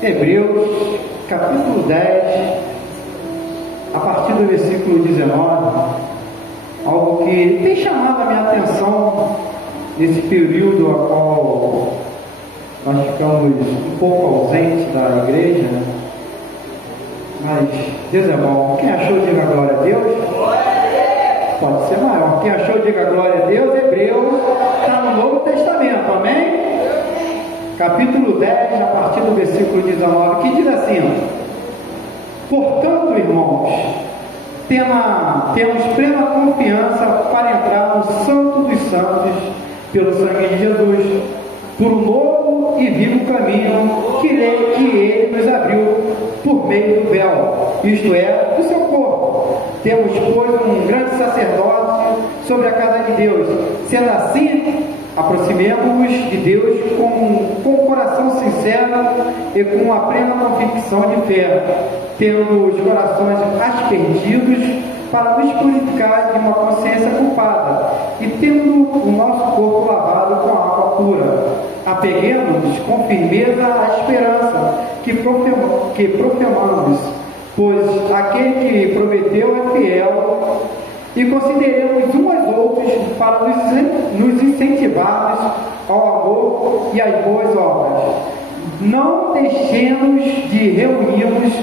Hebreus, capítulo 10, a partir do versículo 19, algo que tem chamado a minha atenção nesse período a qual nós ficamos um pouco ausentes da igreja, mas Deus é bom. Quem achou, diga glória a Deus. Pode ser maior. Quem achou, diga glória a Deus. Hebreus está no Novo Testamento, amém? Capítulo 10, a partir do versículo 19, que diz assim: portanto, irmãos, temos plena confiança para entrar no Santo dos Santos pelo sangue de Jesus, por um novo e vivo caminho que Ele nos abriu por meio do véu, isto é, do seu corpo. Temos, pois, um grande sacerdote sobre a casa de Deus. Sendo assim, aproximemo-nos de Deus com um coração sincero e com uma plena convicção de fé, tendo os corações aspergidos para nos purificar de uma consciência culpada e tendo o nosso corpo lavado com água pura. Apeguemos-nos com firmeza à esperança que professamos, pois aquele que prometeu é fiel, e consideremos uns aos outros para nos incentivarmos ao amor e às boas obras. Não deixemos de reunirmos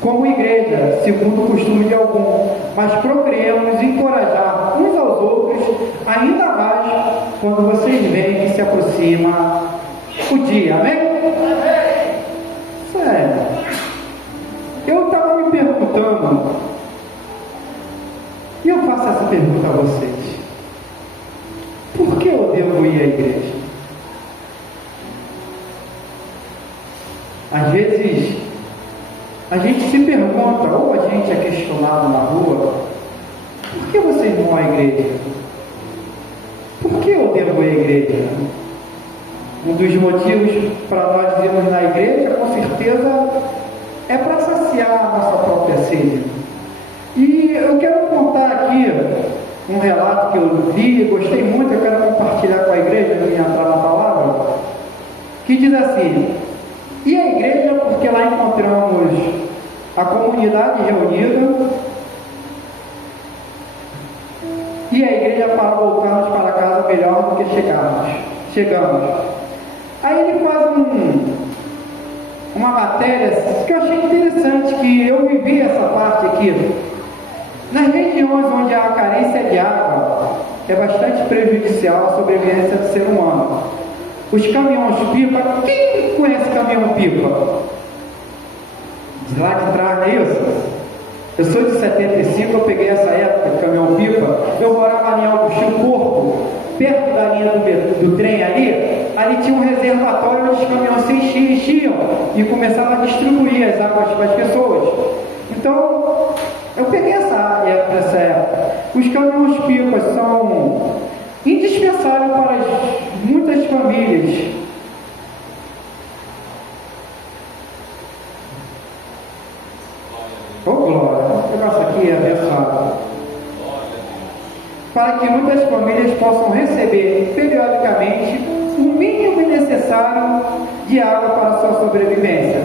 como igreja, segundo o costume de algum, mas procuremos encorajar uns aos outros, ainda mais quando vocês veem que se aproxima o dia, amém? Sério, eu estava me perguntando, e eu faço essa pergunta a vocês: por que eu devo ir à igreja? Às vezes a gente se pergunta, ou a gente é questionado na rua: por que vocês vão à igreja? Por que eu devo ir à igreja? Um dos motivos para nós irmos na igreja, com certeza, é para saciar a nossa própria sede. E eu quero contar aqui um relato que eu li, gostei muito, eu quero compartilhar com a igreja, não ia entrar na palavra, que diz assim: e a igreja, porque lá encontramos a comunidade reunida, e a igreja para voltarmos para casa melhor do que chegamos. Aí ele faz uma matéria que eu achei interessante, que eu vivi essa parte aqui. Nas regiões onde há carência de água, é bastante prejudicial à sobrevivência do ser humano. Os caminhões-pipa, quem conhece caminhão-pipa? De lá de trás, não é isso? Eu sou de 75, eu peguei essa época de caminhão-pipa. Eu morava em Augusto Porto, perto da linha do trem ali tinha um reservatório onde os caminhões se enchiam e começavam a distribuir as águas para as pessoas. Então, eu peguei essa época. Os caminhões-pipas são indispensáveis para muitas famílias. Oh, glória! Esse negócio aqui é abençoado. Para que muitas famílias possam receber periodicamente o mínimo necessário de água para a sua sobrevivência.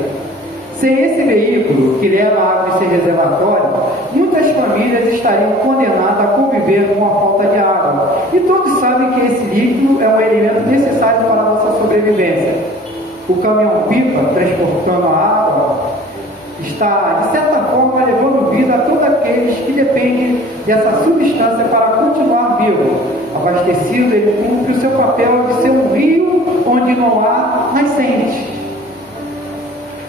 Sem esse veículo que leva a água em seu reservatório, muitas famílias estariam condenadas a conviver com a falta de água. E todos sabem que esse líquido é um elemento necessário para a nossa sobrevivência. O caminhão-pipa, transportando a água, está, de certa forma, levando vida a todos aqueles que dependem dessa substância para continuar vivo. Abastecido, ele cumpre o seu papel de ser um rio onde não há nascente.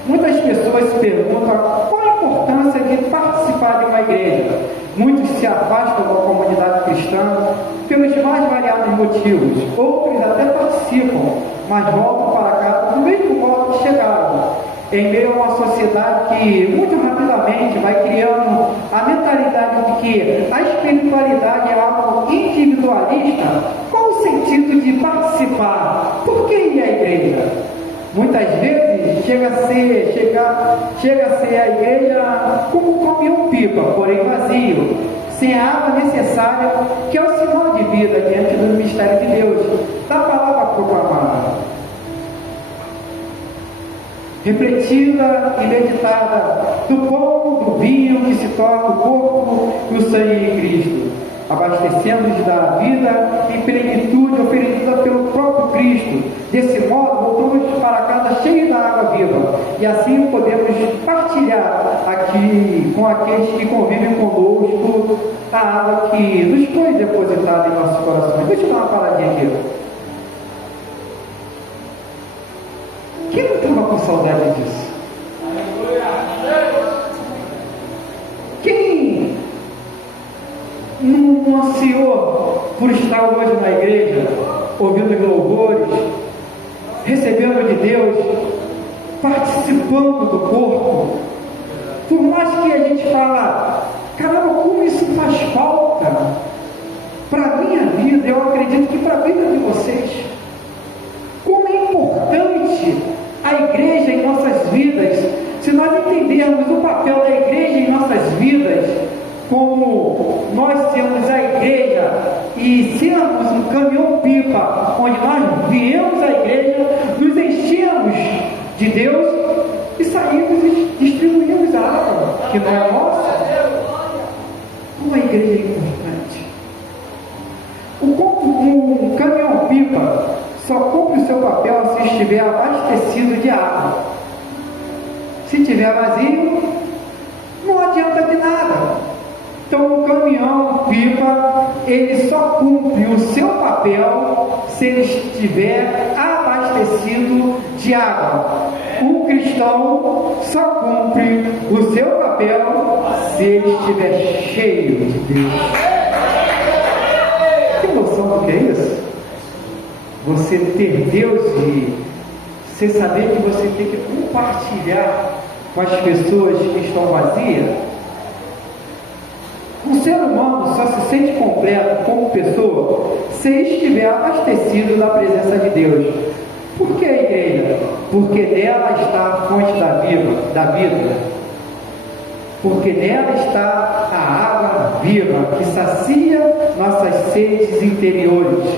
Muitas pessoas se perguntam qual a importância de participar de uma igreja. Muitos se afastam da comunidade cristã pelos mais variados motivos. Outros até participam, mas voltam para casa do mesmo modo que chegaram. Em meio a uma sociedade que muito rapidamente vai criando a mentalidade de que a espiritualidade é algo individualista, qual o sentido de participar? Por que ir à igreja? Muitas vezes chega a ser a igreja como um caminhão-pipa, porém vazio, sem a água necessária, que é o sinal de vida diante do mistério de Deus, da palavra proclamada. refletida e meditada do pão, do vinho que se torna o corpo e o sangue de Cristo, abastecendo-nos da vida em plenitude oferecida pelo próprio Cristo. Desse modo, voltamos para casa cheio da água viva, e assim podemos partilhar aqui com aqueles que convivem conosco a água que nos foi depositada em nossos corações. Deixa eu dar uma paradinha aqui. Quem não estava com saudade disso? Quem não ansiou por estar hoje na igreja, ouvindo os louvores, recebendo de Deus, participando do corpo? Por mais que a gente fala, caramba, como isso faz falta para a minha vida, eu acredito que para a vida de vocês. Como é importante a igreja em nossas vidas. Se nós entendermos o papel da igreja em nossas vidas, como nós sermos a igreja e sermos um caminhão-pipa, onde nós viemos à igreja, nos enchemos de Deus e saímos e distribuímos a água, que não é nossa. Como a igreja é importante. Um caminhão-pipa só cumpre o seu papel se estiver abastecido de água. Se estiver vazio, não adianta de nada. Então o caminhão-pipa, ele só cumpre o seu papel se ele estiver abastecido de água. Um cristão só cumpre o seu papel se ele estiver cheio de Deus. Tem noção do que é isso? Você ter Deus e você saber que você tem que compartilhar com as pessoas que estão vazias. O ser humano só se sente completo como pessoa se estiver abastecido da presença de Deus. Por que, igreja? Porque nela está a fonte da vida. Porque nela está a água viva que sacia nossas sedes interiores.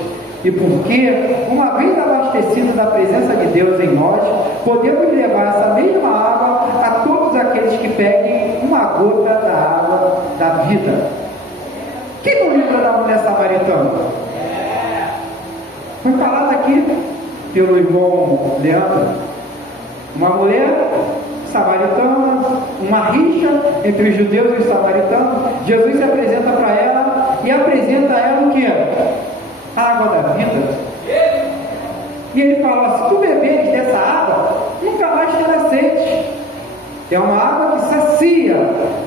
E porque, uma vez abastecidos da presença de Deus em nós, podemos levar essa mesma água a todos aqueles que peguem uma gota da água da vida. Quem não lembra da mulher samaritana? Foi falado aqui pelo irmão Leandro. Uma mulher samaritana, uma rixa entre os judeus e os samaritanos. Jesus se apresenta para ela e apresenta a ela o que? A água da vida. E ele fala: se tu beberes dessa água, nunca mais terás sede. É uma água que sacia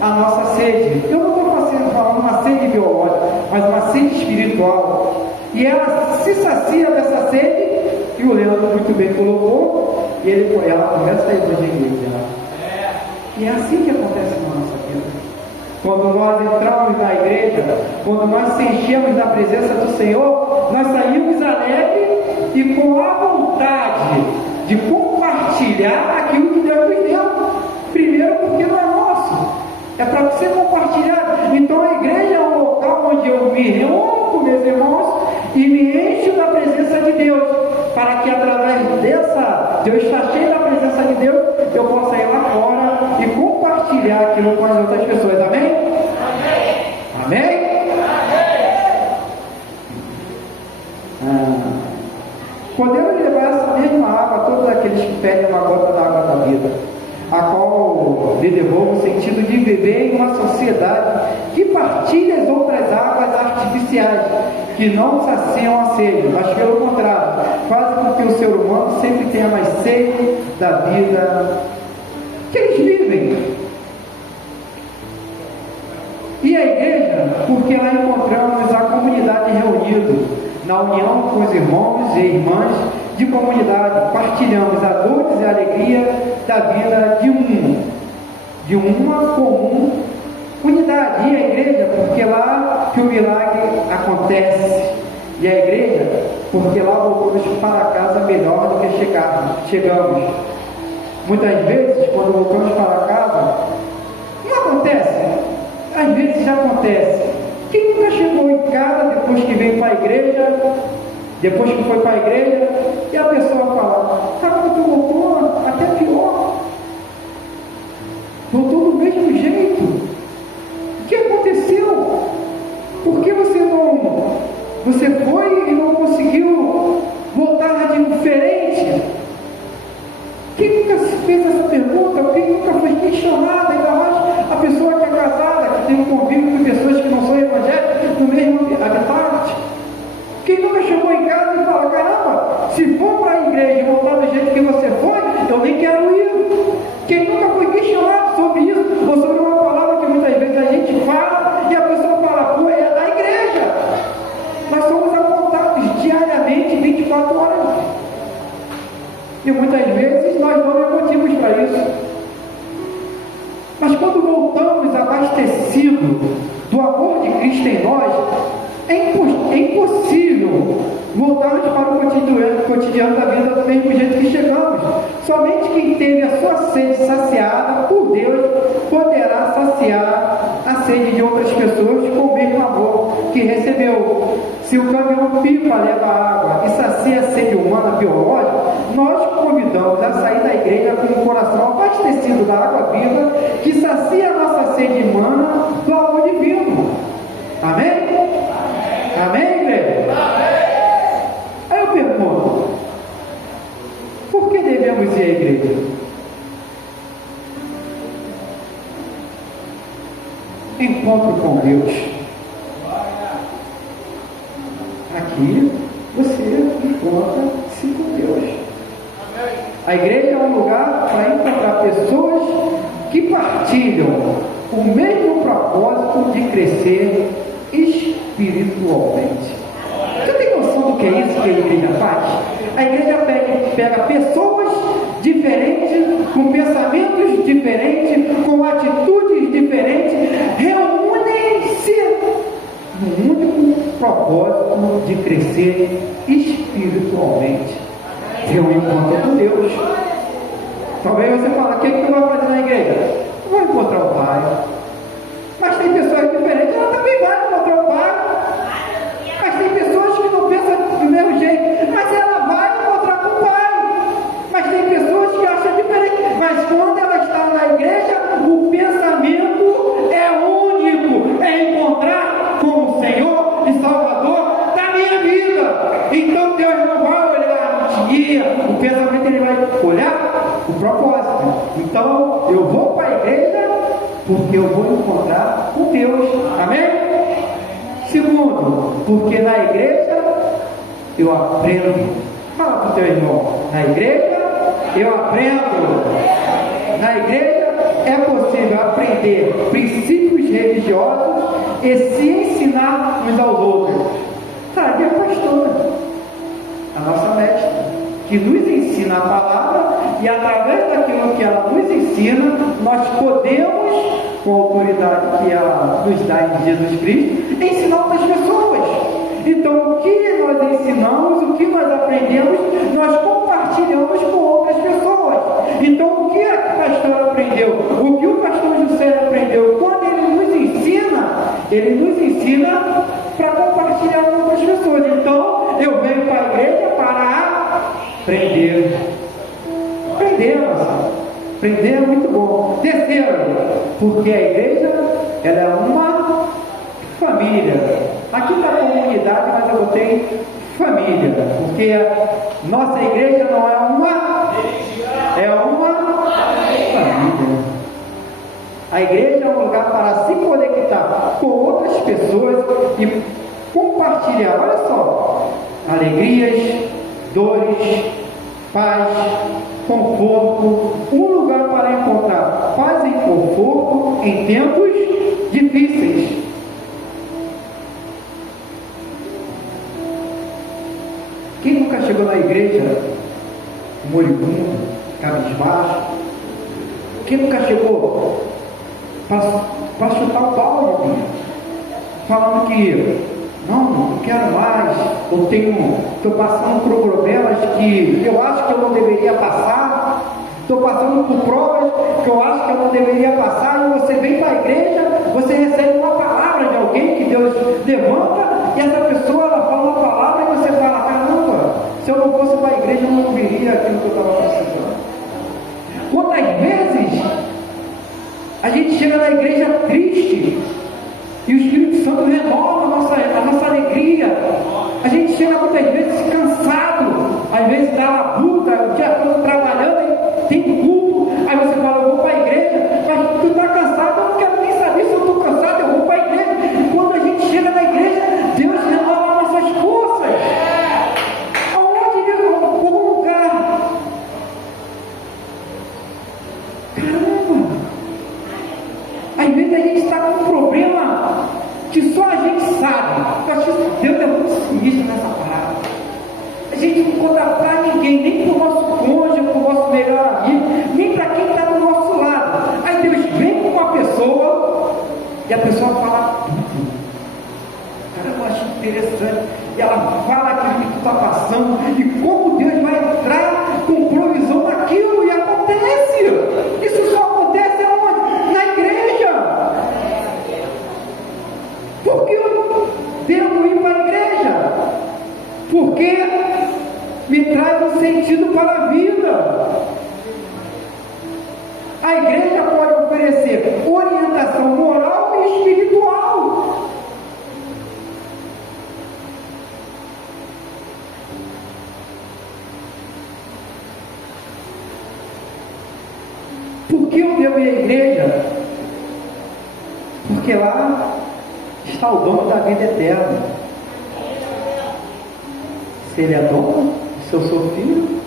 a nossa sede. Eu não estou falando uma sede biológica, mas uma sede espiritual. E ela se sacia dessa sede, e o Leandro muito bem colocou, e ela começa a evangelizar. E é assim que acontece na nossa vida. Quando nós entramos na igreja, quando nós nos enchemos da presença do Senhor, nós saímos alegres e com a vontade de compartilhar aquilo que Deus nos deu. Primeiro, porque não é nosso, é para ser compartilhado. Então a igreja é um local onde eu me reúno com meus irmãos e me encho da presença de Deus, para que através de eu estar cheio da presença de Deus, eu possa ir lá fora e compartilhar aquilo com as outras pessoas. Amém? Amém? Podemos levar essa mesma água a todos aqueles que pedem uma gota da água da vida, a qual lhe devolve o sentido de viver em uma sociedade que partilha as outras águas artificiais, que não saciam a sede, mas pelo contrário, fazem com que o ser humano sempre tenha mais sede da vida que eles vivem. E a igreja, porque lá encontramos a comunidade reunida, na união com os irmãos e irmãs de comunidade, partilhamos a dores e a alegria da vida de uma comum unidade. E a igreja, porque lá que o milagre acontece. E a igreja, porque lá voltamos para casa melhor do que chegamos. Muitas vezes, quando voltamos para casa, não acontece. Às vezes já acontece. Quem nunca chegou em casa depois que veio para a igreja, depois que foi para a igreja, e a pessoa fala: caramba, tu voltou até pior. nunca se fez essa pergunta? Quem nunca foi questionado? Ainda mais a pessoa que é casada, que tem um convívio com pessoas que não são evangélicas no mesmo habitat? Quem nunca chegou em casa e fala: caramba, se for para a igreja e voltar do jeito que você foi, eu nem quero ir. Quem nunca foi questionado sobre isso, ou sobre uma palavra que muitas vezes a gente fala e a pessoa fala: pô, é da igreja. Nós somos apontados diariamente, 24 horas. E muitas vezes nós não temos motivos para isso. Mas quando voltamos abastecidos do amor de Cristo em nós, é impossível voltarmos para o cotidiano da vida do mesmo jeito que chegamos. Somente quem teve a sua sede saciada por Deus poderá saciar a sede de outras pessoas com o mesmo amor que recebeu. Se o caminhão-pipa leva água e sacia a sede humana biológica, nós convidamos a sair da igreja com o coração abastecido da água viva que sacia a nossa sede humana do amor divino. Amém? Amém, igreja? Aí eu pergunto: por que devemos ir à igreja? Encontro com Deus. Aqui você encontra-se com Deus. A igreja é um lugar para encontrar pessoas que partilham o mesmo propósito de crescer espiritualmente. Você tem noção do que é isso que a igreja faz? A igreja pega pessoas diferentes, com pensamentos diferentes, com atitudes diferentes, reúnem-se no único propósito de crescer espiritualmente. Ter um encontro com Deus. Talvez você fale: o que você vai fazer na igreja? Vou encontrar o Pai. Mas tem pessoas diferentes, ela também vai encontrar o Pai. Mas tem pessoas que não pensam do mesmo jeito, mas ela vai encontrar com o Pai. Mas tem pessoas que acham diferente, mas quando ela está na igreja, o pensamento é único, é encontrar com o Senhor e Salvador da minha vida. Então Deus não vai olhar o dia, o pensamento, ele vai olhar o propósito. Então eu vou para a igreja porque eu vou encontrar com Deus. Amém? Segundo, porque na igreja eu aprendo. Fala para o teu irmão: na igreja eu aprendo. Na igreja é possível aprender princípios religiosos e se ensinar uns aos outros. Sabe, a pastora, a nossa mestra, que nos ensina a palavra, e através daquilo que ela nos ensina, nós podemos, com a autoridade que ela nos dá em Jesus Cristo, ensinar outras pessoas. Então, o que nós ensinamos, o que nós aprendemos, nós compartilhamos com outras pessoas. Então, o que a pastora aprendeu, o que o pastor José aprendeu, quando ele nos ensina para compartilhar com outras pessoas. Então, eu venho para a igreja para aprender. Aprender é muito bom. Terceiro, porque a igreja, ela é uma família. Aqui está a comunidade, mas eu botei família, porque a nossa igreja não é uma, é uma família. A igreja é um lugar para se conectar com outras pessoas e compartilhar, olha só, alegrias, dores, paz, conforto, um lugar para encontrar paz e conforto em tempos difíceis. Quem nunca chegou na igreja moribundo, cabisbaixo? Quem nunca chegou para chutar o balde, falando que não quero mais, eu estou passando por problemas que eu acho que eu não deveria passar, estou passando por provas que eu acho que eu não deveria passar, e você vem para a igreja, você recebe uma palavra de alguém que Deus levanta, e essa pessoa ela fala uma palavra e você fala: caramba, se eu não fosse para a igreja eu não ouviria aquilo que eu estava precisando. Quantas vezes a gente chega na igreja triste e o Espírito Santo renova a nossa alegria. A gente chega muitas vezes cansado, às vezes da labuta, o dia todo trabalhando, e tem Caramba! Às vezes a gente está com um problema que só a gente sabe. Eu acho que Deus é muito sinistro nessa parada. A gente não conta para ninguém, nem para o nosso cônjuge, para o nosso melhor amigo, nem para quem está do nosso lado. Aí Deus vem com uma pessoa e a pessoa fala tudo. Cara, eu acho interessante. E ela fala aquilo que tu está passando e como Deus vai entrar com provisão naquilo, e acontece. Isso só acontece aonde? Na igreja. Por que eu devo ir para a igreja? Porque me traz um sentido para a vida. A igreja pode oferecer orientação moral e espiritual. Por que eu devo ir à igreja? Porque lá está o dono da vida eterna. Se ele é dono, se eu sou filho,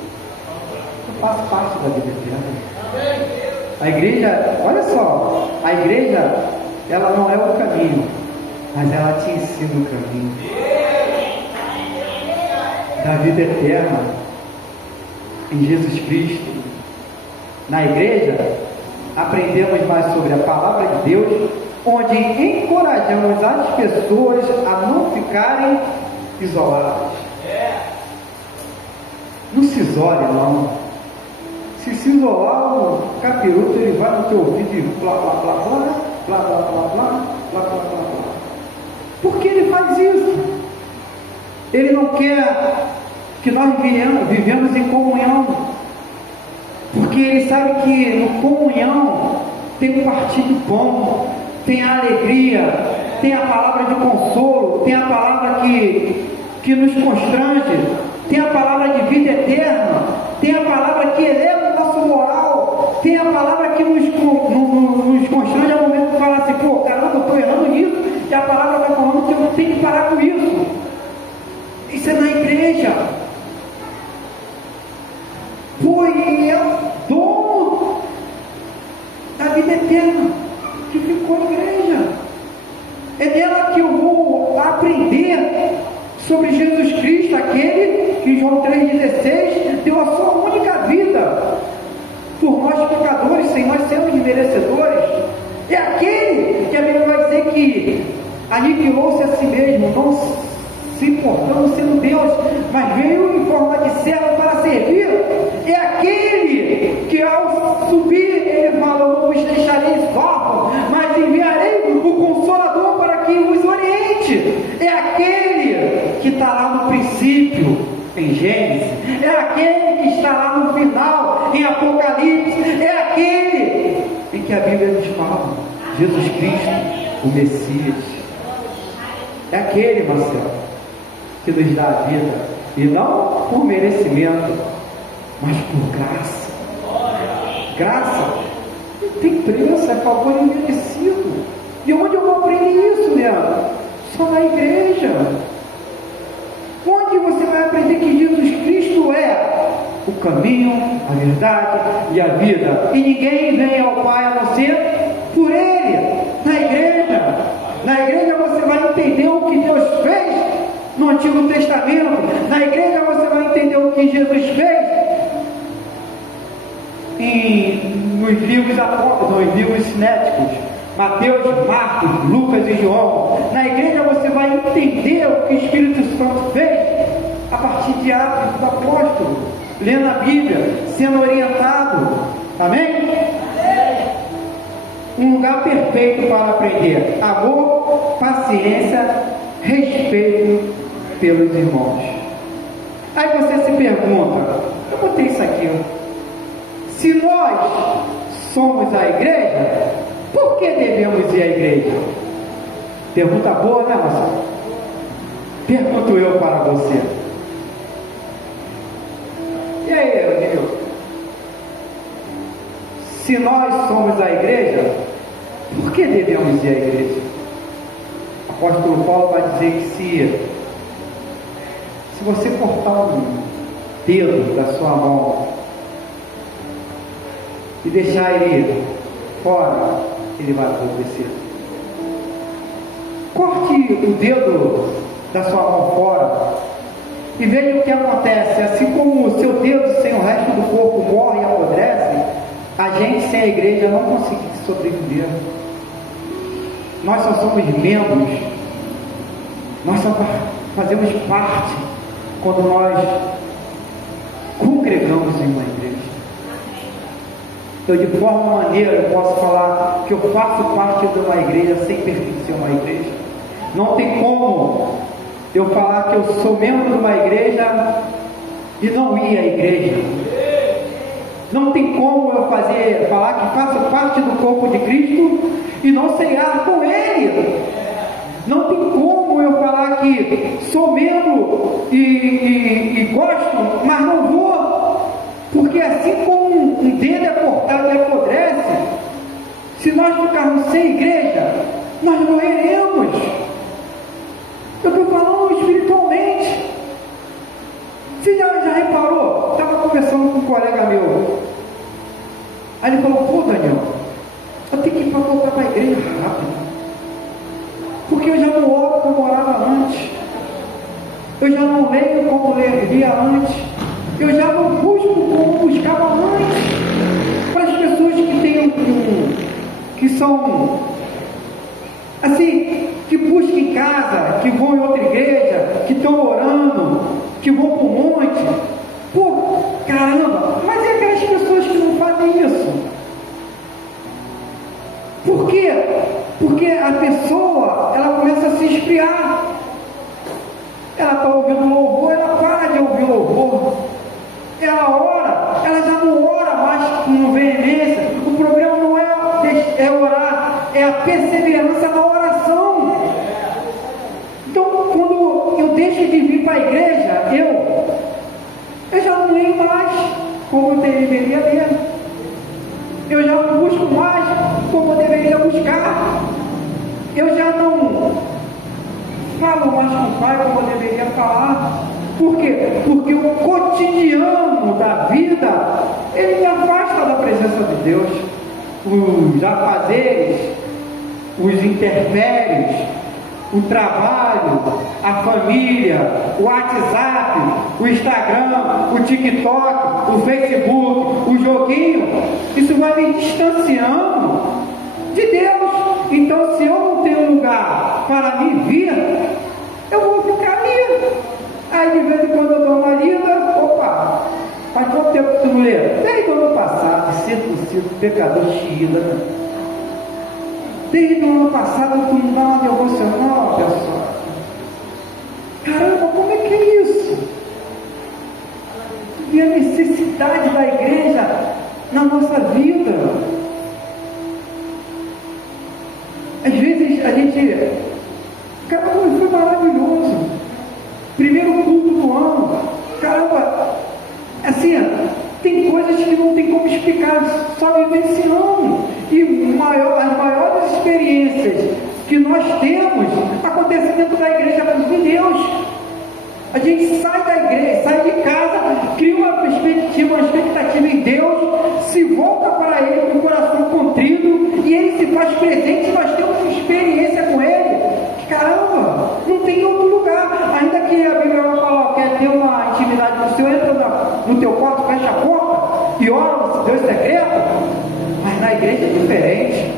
eu faço parte da vida eterna. A igreja, olha só, a igreja, ela não é o caminho, mas ela te ensina o caminho da vida eterna em Jesus Cristo. Na igreja, aprendemos mais sobre a palavra de Deus, onde encorajamos as pessoas a não ficarem isoladas. Não se isole, não. Se isolar, o capiroto ele vai no teu ouvido e blá blá blá blá, blá blá blá blá, blá blá blá blá. Por que ele faz isso? Ele não quer que nós vivemos em comunhão, porque ele sabe que no comunhão tem o partir do pão, tem a alegria, tem a palavra de consolo, tem a palavra que nos constrange, tem a palavra de vida eterna, tem a palavra que eleva o nosso moral, tem a palavra que nos constrange ao momento de falar assim, pô, caramba, eu estou errando nisso, e a palavra está falando que eu tenho que parar com isso. Isso é na igreja. Pô, e é o dono da vida eterna que ficou na igreja. É dela que eu vou aprender sobre Jesus Cristo, aquele que em João 3,16 deu a sua única vida por nós pecadores, sem nós sermos merecedores. É aquele que a Bíblia vai dizer que aniquilou-se a si mesmo, não se importando sendo Deus, mas veio em forma de servo para servir. É aquele que ao subir ele fala, eu não vos deixarei órfãos, mas enviarei o Consolador para que vos oriente. É aquele que está lá no princípio, em Gênesis, é aquele que está lá no final, em Apocalipse, é aquele em que a Bíblia nos fala, Jesus Cristo, o Messias. É aquele, Marcelo, que nos dá a vida, e não por merecimento, mas por graça. Graça não tem preço, é favor imerecido. E onde eu vou aprender isso, Leandro? Só na igreja. Onde você vai aprender que Jesus Cristo é o caminho, a verdade e a vida, e ninguém vem ao Pai a não ser por Ele. Na igreja. Na igreja você vai entender o que Deus fez no Antigo Testamento. Na igreja você vai entender o que Jesus fez nos livros apócrifos, nos livros cinéticos, Mateus, Marcos, Lucas e João. Na igreja você vai entender o que o Espírito Santo fez a partir de Atos do Apóstolo, lendo a Bíblia, sendo orientado. Amém? Um lugar perfeito para aprender amor, paciência, respeito pelos irmãos. Aí você se pergunta, eu botei isso aqui, se nós somos a igreja, por que devemos ir à igreja? Pergunta boa, né, Marcelo? Pergunto eu para você. E aí, Rodrigo? Se nós somos a igreja, por que devemos ir à igreja? O apóstolo Paulo vai dizer que se você cortar um dedo da sua mão e deixar ele fora, ele vai acontecer. Corte o dedo da sua mão fora e veja o que acontece. Assim como o seu dedo sem o resto do corpo morre e apodrece, a gente sem a igreja não consegue sobreviver. Nós só somos membros, nós só fazemos parte quando nós congregamos em uma igreja. Eu, de forma maneira, eu posso falar que eu faço parte de uma igreja sem pertencer a uma igreja. Não tem como eu falar que eu sou membro de uma igreja e não ir à igreja. Não tem como eu falar que faço parte do corpo de Cristo e não ceiar com Ele. Não tem como eu falar que sou membro e gosto, mas não vou. Porque assim como um dedo é cortado e apodrece, se nós ficarmos sem igreja, nós morreremos. Eu estou falando espiritualmente. Você já reparou? Estava conversando com um colega meu. Aí ele falou: pô, Daniel, eu tenho que ir para voltar para a igreja rápido. Porque eu já não oro como orava antes. Eu já não leio como lia antes. Eu já não busco como buscava antes. Para as pessoas que são assim, que buscam em casa, que vão em outra igreja, que estão orando, que vão para o monte. Pô, caramba, mas e aquelas pessoas que não fazem isso? Por quê? Porque a pessoa, ela começa a se esfriar. Ela está ouvindo louvor, ela para de ouvir louvor. Ela ora, ela já não ora mais com veemência. O problema não é orar, é a perseverança na oração. Então, quando eu deixo de vir para a igreja, eu já não leio mais como eu deveria ler. Eu já não busco mais como eu deveria buscar. Eu já não falo mais com o Pai como eu deveria falar. Por quê? Porque o cotidiano da vida, ele me afasta da presença de Deus. Os afazeres, os intempéries, o trabalho, a família, o WhatsApp, o Instagram, o TikTok, o Facebook, o joguinho, isso vai me distanciando de Deus. Então, se eu não tenho lugar para me vir, eu vou ficar ali. Aí de vez em quando eu dou uma lida, opa, faz quanto tempo que tu não lê? Desde o ano passado, circunciso, pecador, xiita, né? Desde o ano passado tu não dá uma devocional, pessoal. Caramba, como é que é isso? E a necessidade da igreja na nossa vida. Às vezes a gente, caramba, foi maravilhoso. Primeiro culto do ano, caramba, assim, tem coisas que não tem como explicar, só vivenciando. E as maiores experiências que nós temos acontecem dentro da igreja de Deus. A gente sai da igreja, sai de casa, cria uma perspectiva, uma expectativa em Deus, se volta para Ele com o coração contrito, e Ele se faz presente, e nós temos uma experiência com Ele. Caramba, não tem outro lugar. Ainda que a Bíblia vai falar, quer ter uma intimidade com o Senhor, entra no teu quarto, fecha a porta e ora no Deus secreto. Mas na igreja é diferente.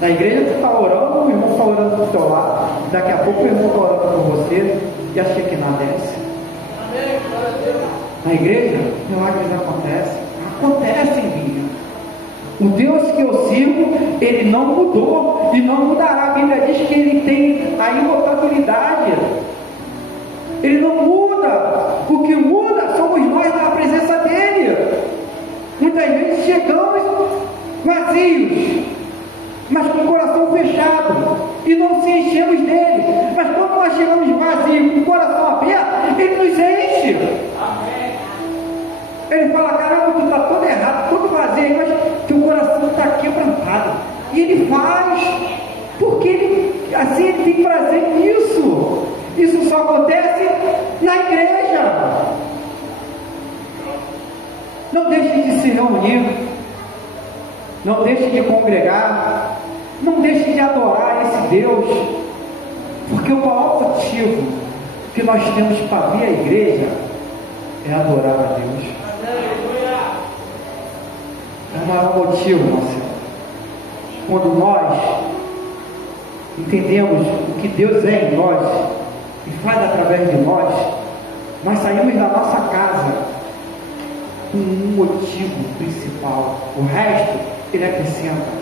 Na igreja tu está orando, o irmão está orando do teu lado, daqui a pouco o irmão está orando por você e a Shekinah desce. Na igreja, milagres acontecem em mim. O Deus que eu sirvo, Ele não mudou e não mudará. A Bíblia diz que Ele tem a imutabilidade. Ele não muda. O que muda somos nós na presença dEle. Muitas vezes chegamos vazios, mas com o coração fechado, e não se enchemos dele. Mas quando nós chegamos vazios, com o coração aberto, Ele nos enche. Ele fala: caramba, tu está todo errado, todo vazio, mas teu coração está quebrantado. E Ele faz, porque Ele tem prazer nisso. Isso só acontece na igreja. Não deixe de se reunir, não deixe de congregar, não deixe de adorar esse Deus, porque o maior motivo que nós temos para vir à igreja é adorar a Deus. É o maior motivo, meu Senhor. Quando nós entendemos o que Deus é em nós e faz através de nós, nós saímos da nossa casa com um motivo principal. O resto, ele acrescenta.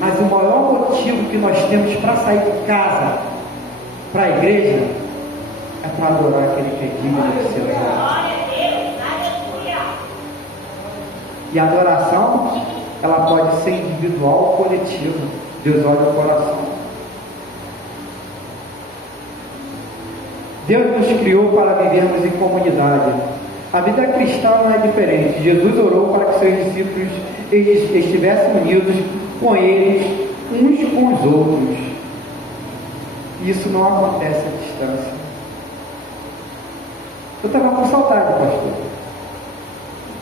Mas o maior motivo que nós temos para sair de casa para a igreja é para adorar aquele que é digno de ser adorado. E a adoração, ela pode ser individual ou coletiva. Deus olha o coração. Deus nos criou para vivermos em comunidade. A vida cristã não é diferente. Jesus orou para que seus discípulos estivessem unidos com eles, uns com os outros. Isso não acontece à distância. Eu estava com saudade, pastor.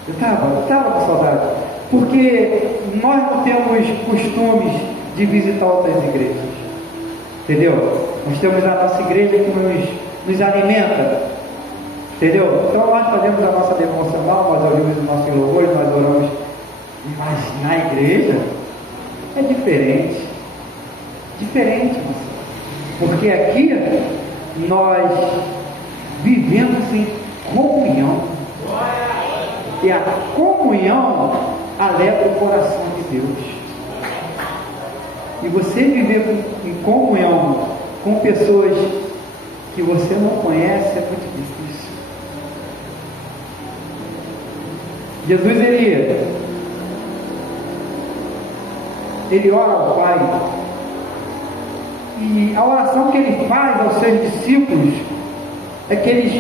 Eu estava com saudade. Porque nós não temos costumes de visitar outras igrejas. Entendeu? Nós temos a nossa igreja que nos alimenta. Entendeu? Então nós fazemos a nossa devocional, nós ouvimos os nossos louvores, nós oramos. Mas na igreja é diferente. Diferente, porque aqui nós vivemos em comunhão. E a comunhão alegra o coração de Deus. E você viver em comunhão com pessoas que você não conhece é muito difícil. Jesus, ele ora ao Pai, e a oração que ele faz aos seus discípulos é que eles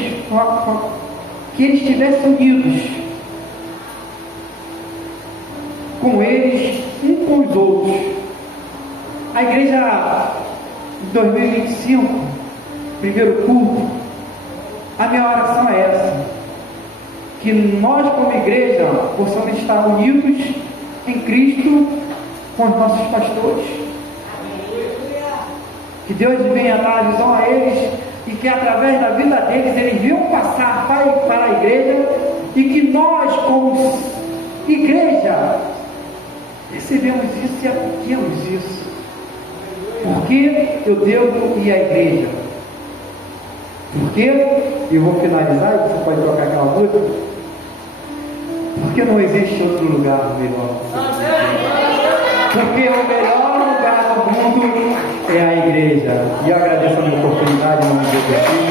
estivessem unidos com eles, um com os outros. A igreja de 2025, primeiro culto, a minha oração é essa: que nós como igreja possamos estar unidos em Cristo com os nossos pastores. Que Deus venha dar a visão a eles e que através da vida deles eles venham passar para a igreja, e que nós como igreja recebemos isso e apliquemos isso. Porque eu devo ir à igreja? Porque, eu vou finalizar e você pode tocar aquela música, porque não existe outro lugar melhor. Porque o melhor lugar do mundo é a igreja. E eu agradeço a minha oportunidade em nome de Jesus.